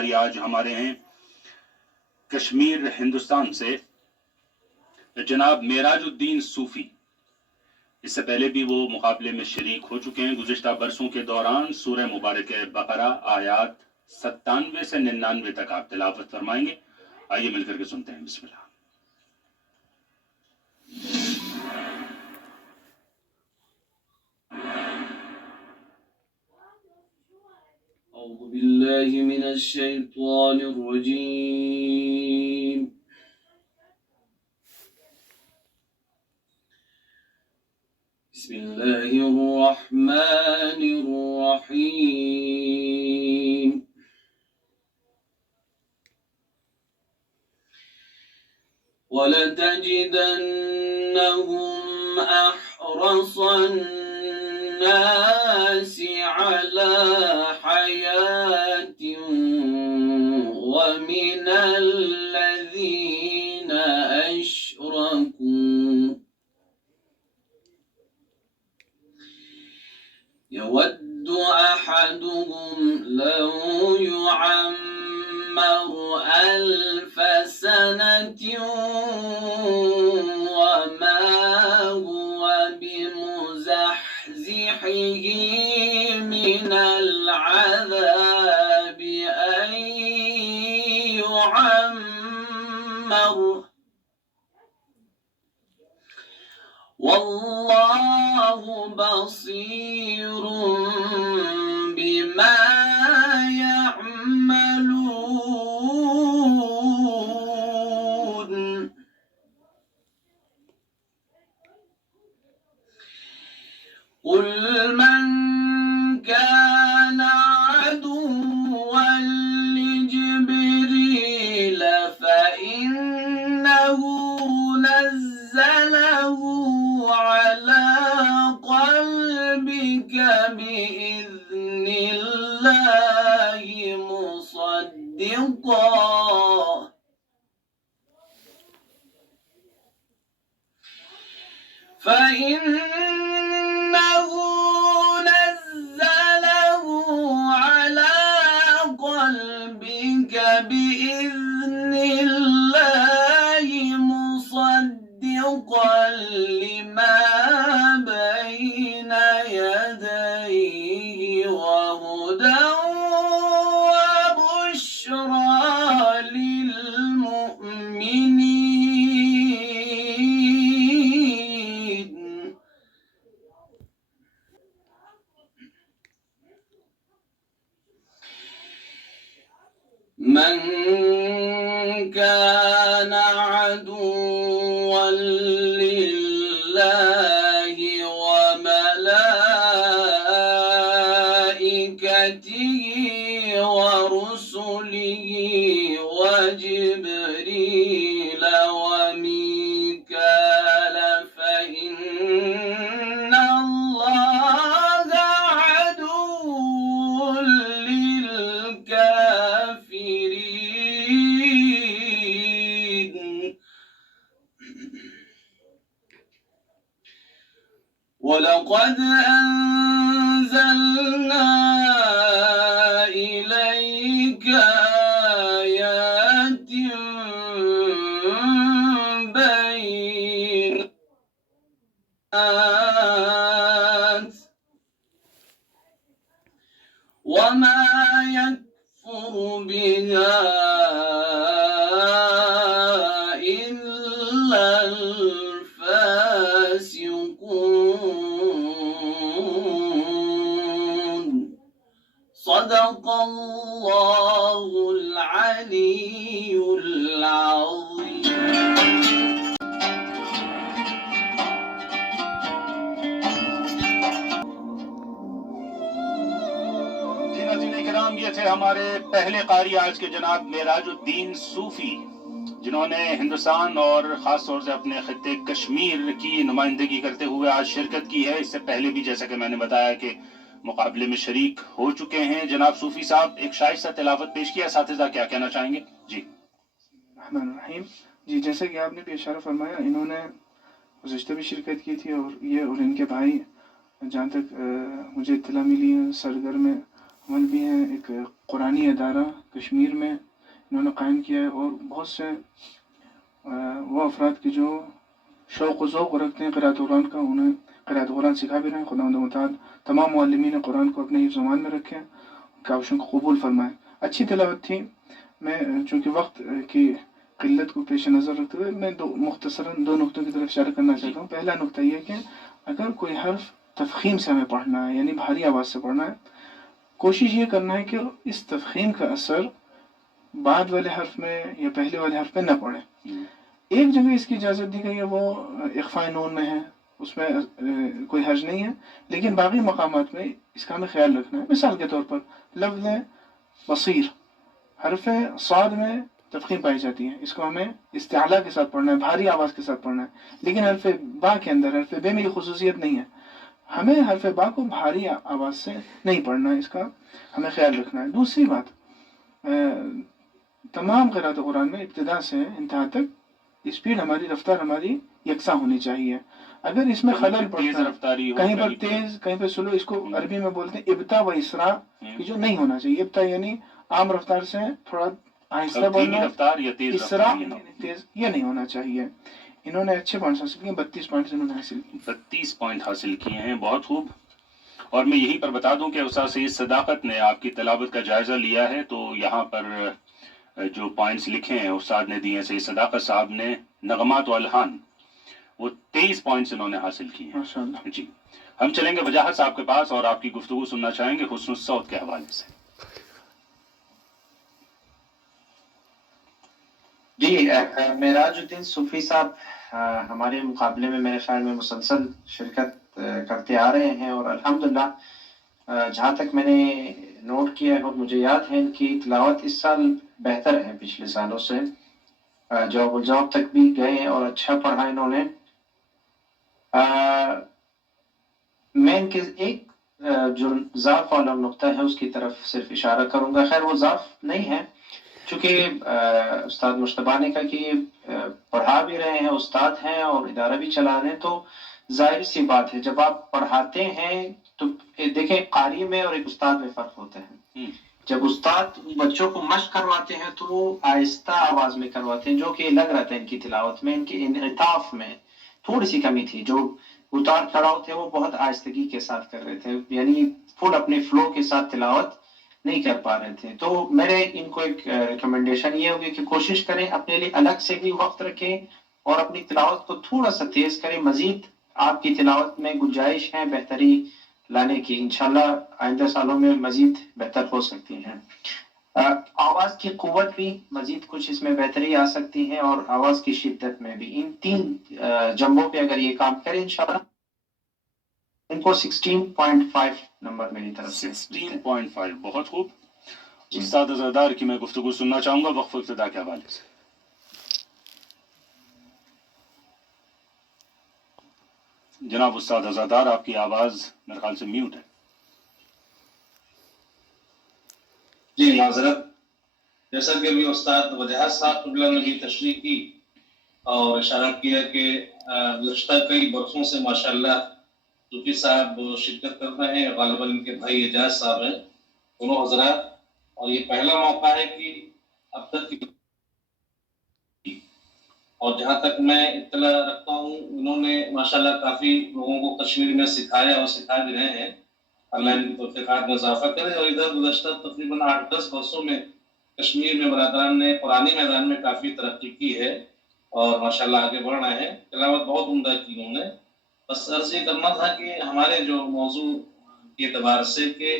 قاری آج ہمارے ہیں کشمیر ہندوستان سے جناب معراج الدین صوفی. اس سے پہلے بھی وہ مقابلے میں شریک ہو چکے ہیں. گزشتہ برسوں کے دوران سورہ مبارک بقرہ آیات 97 سے 99 تک آپ تلاوت فرمائیں گے. آئیے مل کر کے سنتے ہیں. بسم اللہ. أعوذ بالله من الشيطان الرجيم. بسم الله الرحمن الرحيم. ولتجدنهم أحرص الناس على حياة ومن الذين أشركوا يود أحدهم لو يعمر 1000 سنة وما هو بمزحزحه من العذاب أن يعمر والله بصير بما يعملون. قل من كان عدوا لجبريل فإنه نزله على قلبك بإذن الله مصدقا لما بين يديه وهدى وبشرى للمؤمنين. من كان عدوا لله وملائكته ورسله وجبريل وميكال فإن الله عدو للكافرين. ولقد أنزلنا إليك آيات بينات وما يكفر بها إلا الفاسقون. صدق الله العلي العظيم. کرام، یہ تھے ہمارے پہلے قاری آج کے جناب معراج الدین صوفی، جنہوں نے ہندوستان اور خاص طور سے اپنے خطے کشمیر کی نمائندگی کرتے ہوئے آج شرکت کی ہے. اس سے پہلے بھی جیسا کہ میں نے بتایا کہ مقابلے میں شریک ہو چکے ہیں. جناب صوفی صاحب، ایک شائستہ تلاوت پیش کیا. اساتذہ کیا کہنا چاہیں گے؟ جی. الرحمن الرحیم. جی، جیسا کہ آپ نے بھی اشارہ فرمایا، انہوں نے گزشتہ بھی شرکت کی تھی، اور یہ اور ان کے بھائی جہاں تک مجھے اطلاع ملی ہے سرگر میں عمل بھی ہیں. ایک قرآنی ادارہ کشمیر میں انہوں نے قائم کیا ہے، اور بہت سے وہ افراد کے جو شوق و ذوق رکھتے ہیں قرأت قرآن کا، انہیں قرأت قرآن سکھا بھی رہے ہیں. خداوند متعال تمام معلمین قرآن کو اپنے حفظ و ایمان میں رکھیں، کاوشوں کو قبول فرمائیں. اچھی تلاوت تھی. میں چونکہ وقت کی قلت کو پیش نظر رکھتے ہوئے میں مختصراً 2 نقطوں کی طرف اشارہ کرنا چاہتا ہوں. پہلا نقطہ یہ کہ اگر کوئی حرف تفخیم سے ہمیں پڑھنا ہے، یعنی بھاری آواز سے پڑھنا ہے، کوشش یہ کرنا ہے کہ اس تفخیم کا اثر بعد والے حرف میں یا پہلے والے حرف میں نہ پڑے. ایک جگہ اس کی اجازت دی گئی ہے، وہ اخفاء نون میں ہے، اس میں کوئی حرج نہیں ہے، لیکن باقی مقامات میں اس کا ہمیں خیال رکھنا ہے. مثال کے طور پر لفظ بصیر، حرف صاد میں تفخیم پائی جاتی ہے، اس کو ہمیں استعلا کے ساتھ پڑھنا ہے، بھاری آواز کے ساتھ پڑھنا ہے. لیکن حرف با کے اندر حرف بے میں یہ خصوصیت نہیں ہے، ہمیں حرف با کو بھاری آواز سے نہیں پڑھنا ہے، اس کا ہمیں خیال رکھنا ہے. دوسری بات، تمام قرأت قرآن میں ابتدا سے انتہا تک اسپیڈ ہماری، رفتار ہماری یکساں ہونی چاہیے. اگر اس میں خلل پڑتا ہے، کہیں پر تیز کہیں پر سلو، اس کو عربی میں بولتے ہیں ابتا و اسرا، یہ جو نہیں ہونا چاہیے. ابتا یعنی عام رفتار سے تھوڑا آہستہ بولنا، اسرا تیز یہ نہیں ہونا چاہیے. انہوں نے اچھے پوائنٹس حاصل کیے، 32 پوائنٹس انہوں نے حاصل کیے. 32 پوائنٹ حاصل کیے ہیں، بہت خوب. اور میں یہیں پر بتا دوں کہ استاد سید صداقت نے آپ کی تلاوت کا جائزہ لیا ہے، تو یہاں پر جو پوائنٹس لکھے ہیں استاد نے دیے ہیں، سید صداقت صاحب نے نغمات و الحان، وہ 23 پوائنٹس انہوں نے حاصل کیے ہیں. ماشاءاللہ. جی ہم چلیں گے وجاہت صاحب کے پاس اور آپ کی گفتگو سننا چاہیں گے حسن الصوت کے حوالے سے. جی، معراج الدین صوفی صاحب ہمارے مقابلے میں میرے خیال میں مسلسل شرکت کرتے آ رہے ہیں، اور الحمدللہ جہاں تک میں نے نوٹ کیا ہے اور مجھے یاد ہے، ان کی تلاوت اس سال بہتر ہے پچھلے سالوں سے. جواب الجواب تک بھی گئے ہیں اور اچھا پڑھا انہوں نے. میں ان کے ایک جو ضعف والا نقطہ ہے اس کی طرف صرف اشارہ کروں گا. خیر وہ ضعف نہیں ہے، چونکہ استاد مشتبہ نے کہا کہ پڑھا بھی رہے ہیں، استاد ہیں اور ادارہ بھی چلا رہے ہیں، تو ظاہر سی بات ہے جب آپ پڑھاتے ہیں تو دیکھیں قاری میں اور ایک استاد میں فرق ہوتا ہے. جب استاد بچوں کو مشق کرواتے ہیں تو وہ آہستہ آواز میں کرواتے ہیں، جو کہ لگ رہا تھا ان کی تلاوت میں، ان کے انعطاف میں تھوڑی سی کمی تھی. جو اتار چڑھاؤ تھے وہ بہت آہستگی کے ساتھ کر رہے تھے، یعنی فل اپنے فلو کے ساتھ تلاوت نہیں کر پا رہے تھے. تو میرے ان کو ایک ریکمنڈیشن یہ ہوگی کہ کوشش کریں اپنے لیے الگ سے بھی وقت رکھیں اور اپنی تلاوت کو تھوڑا سا تیز کریں. مزید آپ کی تلاوت میں گنجائش ہے بہتری لانے کی، انشاءاللہ آئندہ سالوں میں مزید بہتر ہو سکتی ہیں. آواز کی قوت بھی مزید کچھ اس میں بہتری آ سکتی ہے، اور آواز کی شدت میں بھی. ان 3 جنبوں پہ اگر یہ کام کریں انشاءاللہ ان کو 16.5 نمبر میری طرف سے. 16.5 بہت خوب. استاد عزادار کی میں گفتگو سننا چاہوں گا وقف ابتدا کے حوالے سے. جناب استاد عزادار، آپ کی آواز میرے خیال سے میوٹ ہے. جی معذرت. جیسا کہ ابھی استاد وجاہت صاحب قبلہ نے بھی تشریح کی اور اشارہ کیا کہ گزشتہ کئی برسوں سے ماشاءاللہ صوفی صاحب شرکت کر رہے ہیں، غالباً ان کے بھائی اعجاز صاحب ہیں دونوں حضرات، اور یہ پہلا موقع ہے کہ اب تک اور جہاں تک میں اطلاع رکھتا ہوں انہوں نے ماشاءاللہ کافی لوگوں کو کشمیر میں سکھایا اور سکھا بھی رہے ہیں. اللہ ان کی توفیقات میں اضافہ کرے. اور ادھر گزشتہ تقریباً 8-10 برسوں میں کشمیر میں برادران نے قرآنی میدان میں کافی ترقی کی ہے اور ماشاءاللہ آگے بڑھ رہے ہیں. تلاوت بہت عمدہ کی انہوں نے. بس عرض یہ کرنا تھا کہ ہمارے جو موضوع کے اعتبار سے کہ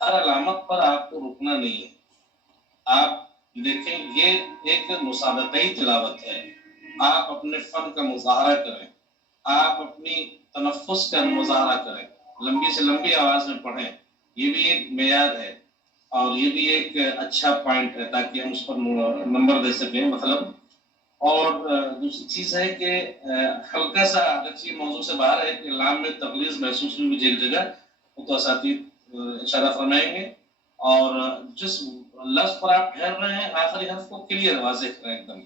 ہر علامت پر آپ کو رکنا نہیں ہے. آپ دیکھیں یہ ایک مسابقائی تلاوت ہے، آپ اپنے فن کا مظاہرہ کریں، آپ اپنی تنفس کا مظاہرہ کریں، لمبی سے لمبی آواز میں پڑھیں. یہ بھی ایک معیار ہے اور یہ بھی ایک اچھا پوائنٹ ہے تاکہ ہم اس پر نمبر دے سکیں مطلب. اور دوسری چیز ہے کہ ہلکا سا اگرچہ موضوع سے باہر ہے کہ لام میں تغلیظ محسوس ہوئی مجھے ایک جگہ، وہ تو اساتید اشارہ فرمائیں گے. اور جس لفظ پر آپ ٹھہر رہے ہیں آخری حرف کو کلیئر واضح کریں ایک دم.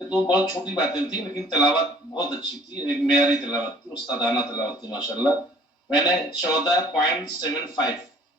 تو بہت چھوٹی باتیں تھیں لیکن تلاوت بہت اچھی تھی، ایک معیاری تلاوت تھی، استادانہ تلاوت تھی ماشاءاللہ. میں نے 14.75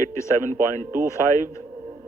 87.25,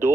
2